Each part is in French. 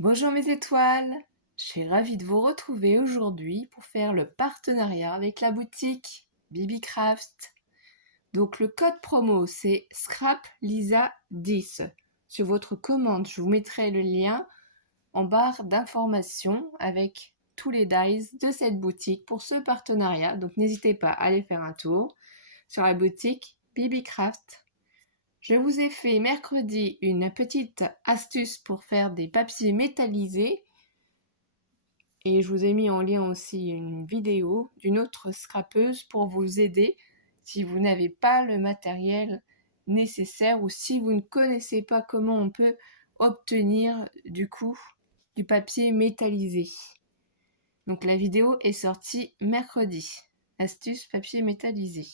Bonjour mes étoiles, je suis ravie de vous retrouver aujourd'hui pour faire le partenariat avec la boutique Bibicraft. Donc le code promo c'est ScrapLisa10. Sur votre commande, je vous mettrai le lien en barre d'information avec tous les dies de cette boutique pour ce partenariat. Donc n'hésitez pas à aller faire un tour sur la boutique Bibicraft. Je vous ai fait mercredi une petite astuce pour faire des papiers métallisés et je vous ai mis en lien aussi une vidéo d'une autre scrapeuse pour vous aider si vous n'avez pas le matériel nécessaire ou si vous ne connaissez pas comment on peut obtenir du coup du papier métallisé. Donc la vidéo est sortie mercredi. Astuce papier métallisé.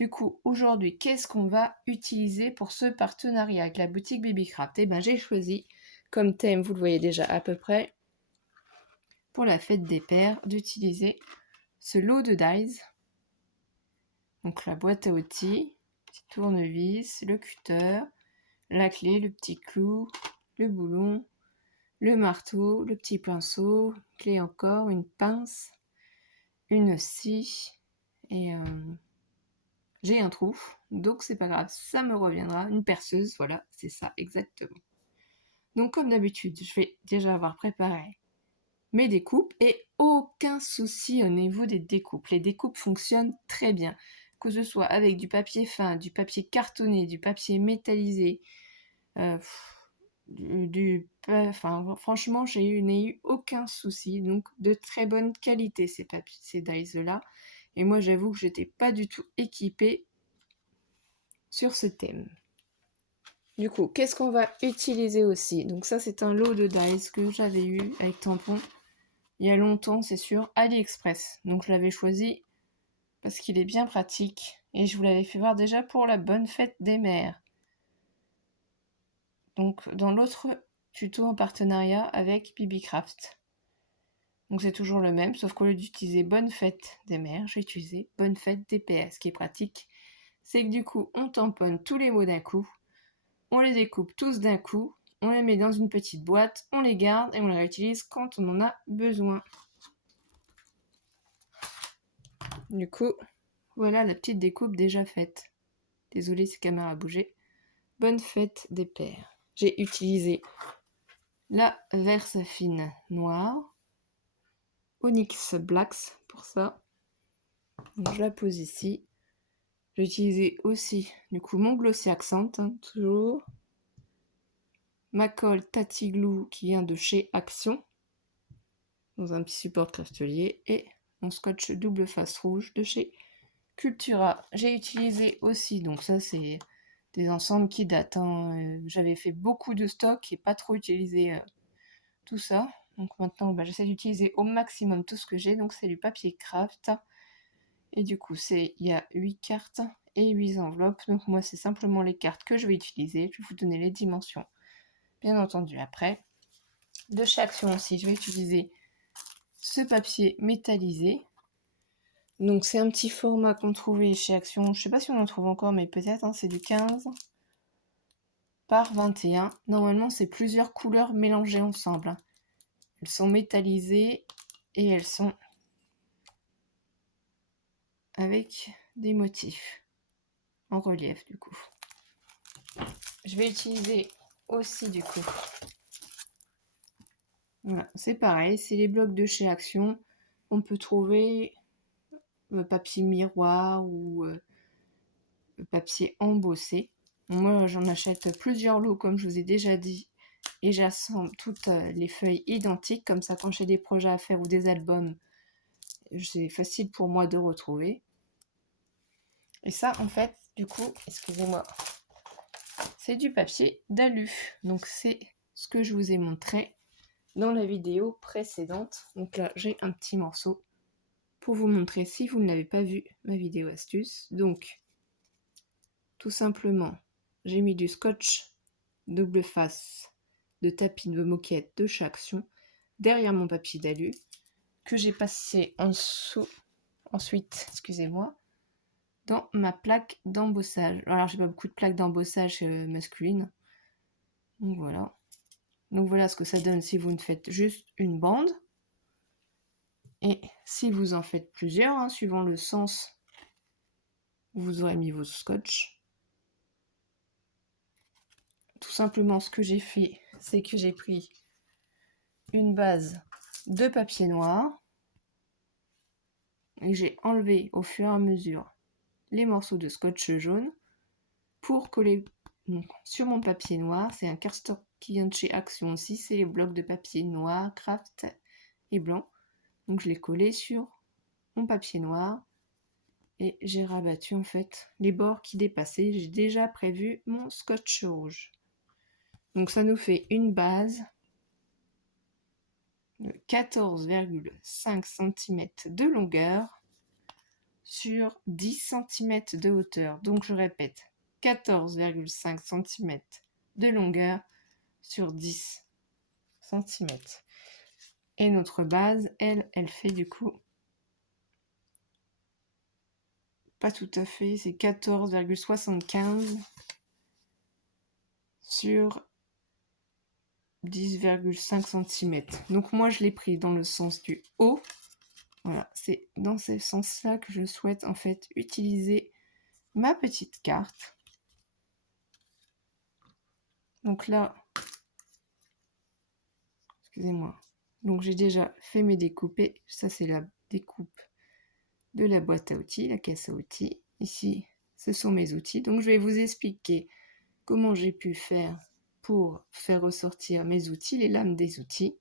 Du coup, aujourd'hui, qu'est-ce qu'on va utiliser pour ce partenariat avec la boutique Bibicraft? Eh bien, j'ai choisi comme thème, vous le voyez déjà à peu près, pour la fête des pères, d'utiliser ce lot de dies. Donc la boîte à outils, petit tournevis, le cutter, la clé, le petit clou, le boulon, le marteau, le petit pinceau, clé encore, une pince, une scie et j'ai un trou, donc c'est pas grave, ça me reviendra. Une perceuse, voilà, c'est ça exactement. Donc comme d'habitude, je vais déjà avoir préparé mes découpes et aucun souci au niveau des découpes. Les découpes fonctionnent très bien, que ce soit avec du papier fin, du papier cartonné, du papier métallisé, enfin franchement, n'ai eu aucun souci, donc de très bonne qualité ces dies-là. Et moi j'avoue que j'étais pas du tout équipée sur ce thème. Du coup, qu'est-ce qu'on va utiliser aussi? Donc ça, c'est un lot de dies que j'avais eu avec tampon il y a longtemps, c'est sur AliExpress. Donc je l'avais choisi parce qu'il est bien pratique et je vous l'avais fait voir déjà pour la bonne fête des mères. Donc dans l'autre tuto en partenariat avec Bibicraft. Donc c'est toujours le même, sauf qu'au lieu d'utiliser bonne fête des mères, j'ai utilisé bonne fête des pères. Ce qui est pratique, c'est que du coup, on tamponne tous les mots d'un coup, on les découpe tous d'un coup, on les met dans une petite boîte, on les garde et on les réutilise quand on en a besoin. Du coup, voilà la petite découpe déjà faite. Désolée si la caméra a bougé. Bonne fête des pères. J'ai utilisé la Versafine noire, Onyx Blacks pour ça. Donc, je la pose ici. J'ai utilisé aussi du coup mon Glossy Accent, toujours. Ma colle Tati Glue qui vient de chez Action, dans un petit support craftelier, et mon scotch double face rouge de chez Cultura. J'ai utilisé aussi, donc ça c'est des ensembles qui datent, hein. J'avais fait beaucoup de stock et pas trop utilisé tout ça. Donc maintenant j'essaie d'utiliser au maximum tout ce que j'ai. Donc c'est du papier craft. Et du coup il y a 8 cartes et 8 enveloppes. Donc moi c'est simplement les cartes que je vais utiliser. Je vais vous donner les dimensions bien entendu après. De chez Action aussi je vais utiliser ce papier métallisé. Donc c'est un petit format qu'on trouvait chez Action. Je sais pas si on en trouve encore mais peut-être, hein, c'est du 15 par 21. Normalement c'est plusieurs couleurs mélangées ensemble. Elles sont métallisées et elles sont avec des motifs en relief du coup. Je vais utiliser aussi du coup. Voilà, c'est pareil, c'est les blocs de chez Action. On peut trouver papier miroir ou papier embossé. Moi j'en achète plusieurs lots comme je vous ai déjà dit et j'assemble toutes les feuilles identiques, comme ça quand j'ai des projets à faire ou des albums, c'est facile pour moi de retrouver. Et ça en fait du coup, excusez-moi, c'est du papier d'alu. Donc c'est ce que je vous ai montré dans la vidéo précédente. Donc là j'ai un petit morceau pour vous montrer si vous ne l'avez pas vu, ma vidéo astuce. Donc tout simplement j'ai mis du scotch double face de tapis de moquette de chez Action derrière mon papier d'alu que j'ai passé en dessous ensuite, excusez-moi, dans ma plaque d'embossage. Alors j'ai pas beaucoup de plaques d'embossage masculine, donc voilà. Donc voilà ce que ça donne si vous ne faites juste une bande. Et si vous en faites plusieurs, hein, suivant le sens où vous aurez mis vos scotch. Tout simplement, ce que j'ai fait, c'est que j'ai pris une base de papier noir et j'ai enlevé au fur et à mesure les morceaux de scotch jaune pour coller. Donc, sur mon papier noir, c'est un cardstock qui vient de chez Action aussi, c'est les blocs de papier noir, craft et blanc. Donc je l'ai collé sur mon papier noir et j'ai rabattu en fait les bords qui dépassaient. J'ai déjà prévu mon scotch rouge. Donc ça nous fait une base de 14,5 cm de longueur sur 10 cm de hauteur. Donc je répète, 14,5 cm de longueur sur 10 cm. Et notre base, elle fait du coup, pas tout à fait, c'est 14,75 sur 10,5 cm. Donc moi je l'ai pris dans le sens du haut. Voilà, c'est dans ce sens-là que je souhaite en fait utiliser ma petite carte. Donc là, excusez-moi. Donc j'ai déjà fait mes découpes. Ça c'est la découpe de la boîte à outils, la caisse à outils. Ici, ce sont mes outils. Donc je vais vous expliquer comment j'ai pu faire pour faire ressortir mes outils, les lames des outils.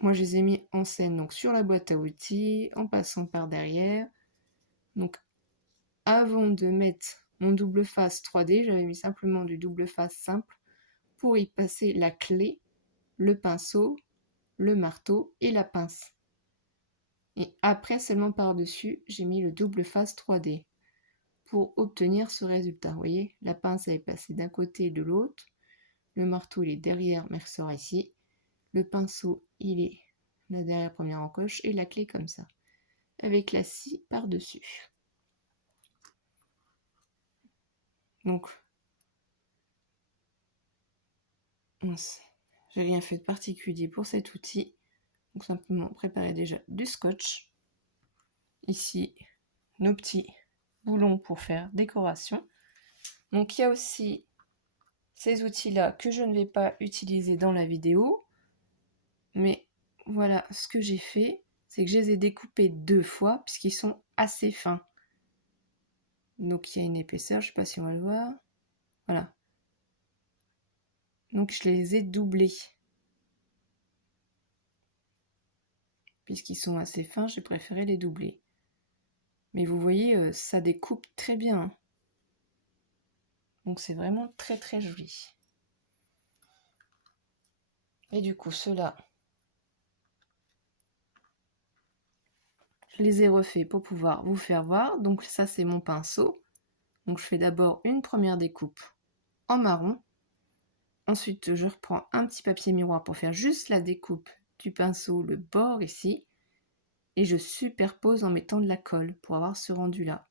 Moi, je les ai mis en scène donc sur la boîte à outils, en passant par derrière. Donc, avant de mettre mon double face 3D, j'avais mis simplement du double face simple pour y passer la clé, le pinceau, le marteau et la pince. Et après, seulement par-dessus, j'ai mis le double face 3D pour obtenir ce résultat. Vous voyez, la pince elle est passée d'un côté et de l'autre. Le marteau, il est derrière mes ressorts ici. Le pinceau, il est la derrière première encoche et la clé comme ça, avec la scie par-dessus. Donc, j'ai rien fait de particulier pour cet outil. Donc simplement préparer déjà du scotch. Ici, nos petits boulons pour faire décoration. Donc il y a aussi ces outils-là que je ne vais pas utiliser dans la vidéo. Mais voilà, ce que j'ai fait, c'est que je les ai découpés 2 fois puisqu'ils sont assez fins. Donc il y a une épaisseur, je ne sais pas si on va le voir. Voilà. Donc je les ai doublés. Puisqu'ils sont assez fins, j'ai préféré les doubler. Mais vous voyez, ça découpe très bien. Donc c'est vraiment très très joli. Et du coup, ceux-là, je les ai refaits pour pouvoir vous faire voir. Donc ça, c'est mon pinceau. Donc je fais d'abord une première découpe en marron. Ensuite, je reprends un petit papier miroir pour faire juste la découpe du pinceau, le bord ici. Et je superpose en mettant de la colle pour avoir ce rendu-là.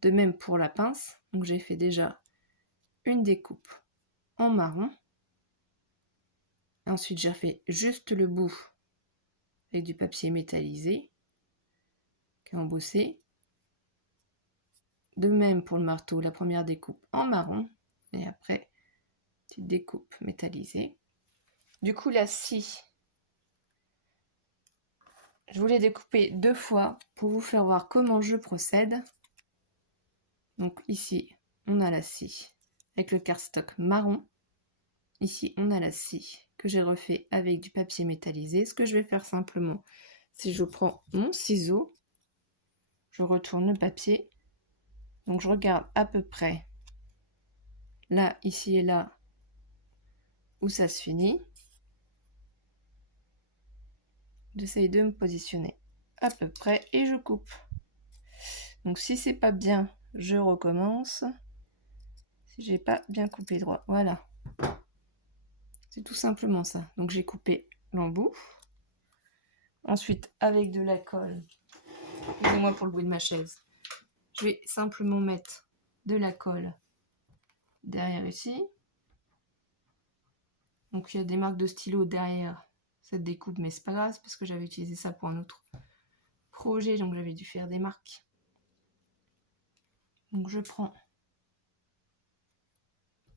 De même pour la pince. Donc j'ai fait déjà une découpe en marron. Ensuite, j'ai refait juste le bout avec du papier métallisé qui est embossé. De même pour le marteau, la première découpe en marron et après, petite découpe métallisée. Du coup, la scie, je voulais découper 2 fois pour vous faire voir comment je procède. Donc ici, on a la scie avec le cardstock marron. Ici, on a la scie que j'ai refait avec du papier métallisé. Ce que je vais faire simplement, c'est je prends mon ciseau, je retourne le papier. Donc je regarde à peu près là, ici et là où ça se finit. J'essaye de me positionner à peu près et je coupe. Donc si c'est pas bien, je recommence. Si j'ai pas bien coupé droit, voilà. C'est tout simplement ça. Donc j'ai coupé l'embout. Ensuite, avec de la colle, excusez-moi pour le bruit de ma chaise, je vais simplement mettre de la colle derrière ici. Donc il y a des marques de stylo derrière cette découpe, mais c'est pas grave, parce que j'avais utilisé ça pour un autre projet, donc j'avais dû faire des marques. Donc je prends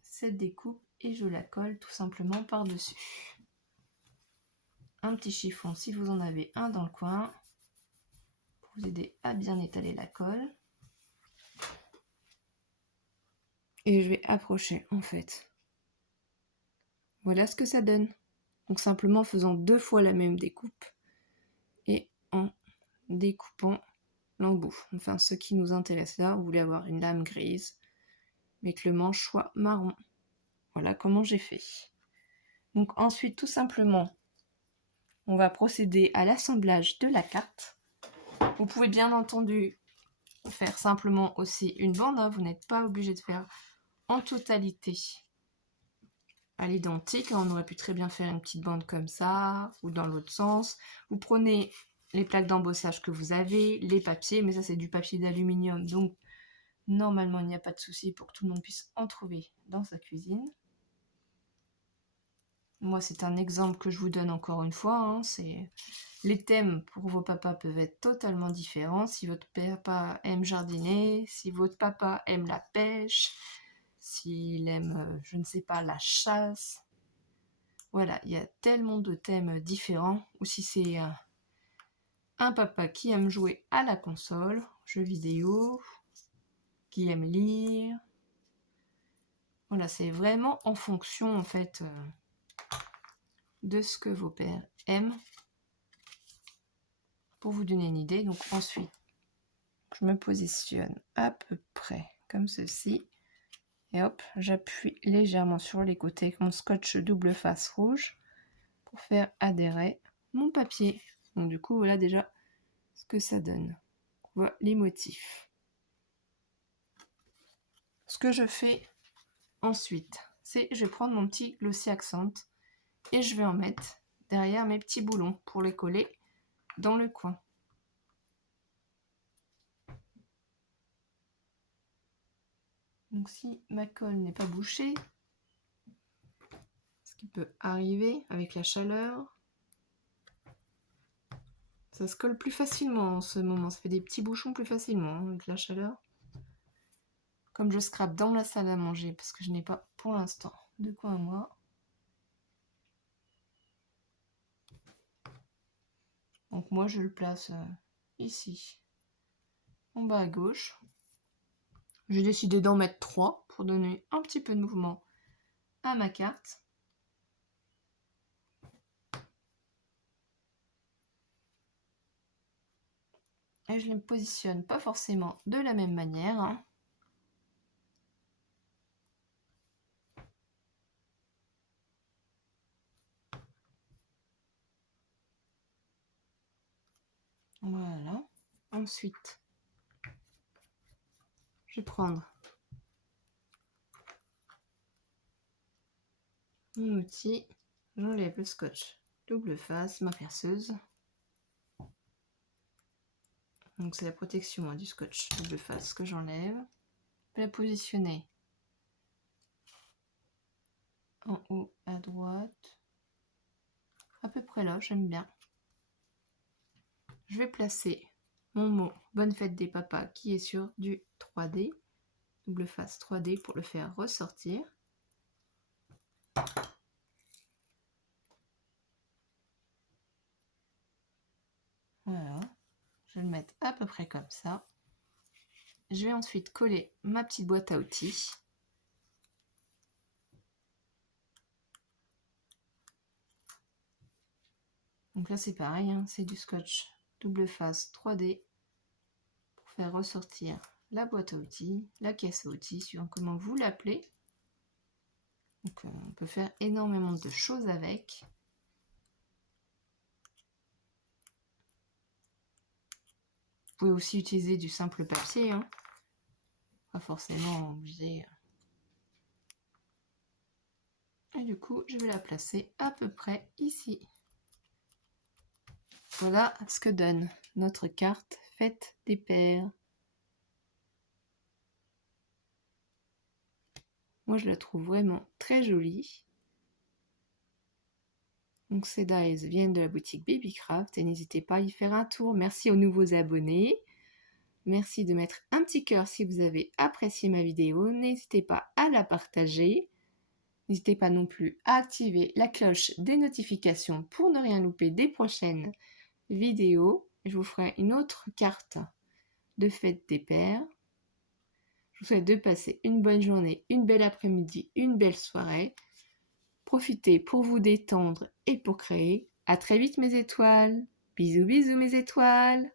cette découpe et je la colle tout simplement par-dessus. Un petit chiffon si vous en avez un dans le coin, pour vous aider à bien étaler la colle. Et je vais approcher en fait. Voilà ce que ça donne. Donc simplement en faisant 2 fois la même découpe et en découpant l'embout. Enfin, ce qui nous intéresse là, on voulait avoir une lame grise, mais que le manche soit marron. Voilà comment j'ai fait. Donc ensuite, tout simplement, on va procéder à l'assemblage de la carte. Vous pouvez bien entendu faire simplement aussi une bande, hein. Vous n'êtes pas obligé de faire en totalité à l'identique. On aurait pu très bien faire une petite bande comme ça, ou dans l'autre sens. Vous prenez les plaques d'embossage que vous avez, les papiers, mais ça c'est du papier d'aluminium, donc normalement il n'y a pas de souci pour que tout le monde puisse en trouver dans sa cuisine. Moi c'est un exemple que je vous donne encore une fois, hein. Les thèmes pour vos papas peuvent être totalement différents. Si votre papa aime jardiner, si votre papa aime la pêche, s'il aime, je ne sais pas, la chasse. Voilà, il y a tellement de thèmes différents. Ou si c'est un papa qui aime jouer à la console, jeux vidéo, qui aime lire. Voilà, c'est vraiment en fonction en fait de ce que vos pères aiment. Pour vous donner une idée, donc ensuite, je me positionne à peu près comme ceci. Et hop, j'appuie légèrement sur les côtés avec mon scotch double face rouge pour faire adhérer mon papier. Donc du coup, voilà déjà ce que ça donne. On voit les motifs. Ce que je fais ensuite, c'est je vais prendre mon petit glossy accent et je vais en mettre derrière mes petits boulons pour les coller dans le coin. Donc si ma colle n'est pas bouchée, ce qui peut arriver avec la chaleur, ça se colle plus facilement en ce moment, ça fait des petits bouchons plus facilement avec la chaleur. Comme je scrape dans la salle à manger, parce que je n'ai pas pour l'instant de quoi à moi. Donc moi je le place ici, en bas à gauche. J'ai décidé d'en mettre 3 pour donner un petit peu de mouvement à ma carte. Et je les positionne pas forcément de la même manière, hein. Voilà. Ensuite, je vais prendre mon outil, j'enlève le scotch double face, ma perceuse. Donc c'est la protection du scotch double face que j'enlève. Je vais la positionner en haut à droite, à peu près là, j'aime bien. Je vais placer mon mot Bonne fête des papas qui est sur du 3D, double face 3D pour le faire ressortir. Voilà, je vais le mettre à peu près comme ça. Je vais ensuite coller ma petite boîte à outils. Donc là c'est pareil, hein, c'est du scotch double face 3D pour faire ressortir la boîte à outils, la caisse à outils, suivant comment vous l'appelez. Donc on peut faire énormément de choses avec. Vous pouvez aussi utiliser du simple papier, hein. Pas forcément obligé. Et du coup, je vais la placer à peu près ici. Voilà ce que donne notre carte Fête des Pères. Moi, je la trouve vraiment très jolie. Donc ces dies viennent de la boutique Babycraft et n'hésitez pas à y faire un tour. Merci aux nouveaux abonnés. Merci de mettre un petit cœur si vous avez apprécié ma vidéo. N'hésitez pas à la partager. N'hésitez pas non plus à activer la cloche des notifications pour ne rien louper des prochaines vidéos. Je vous ferai une autre carte de fête des pères. Je vous souhaite de passer une bonne journée, une belle après-midi, une belle soirée. Profitez pour vous détendre et pour créer. À très vite mes étoiles. Bisous bisous mes étoiles.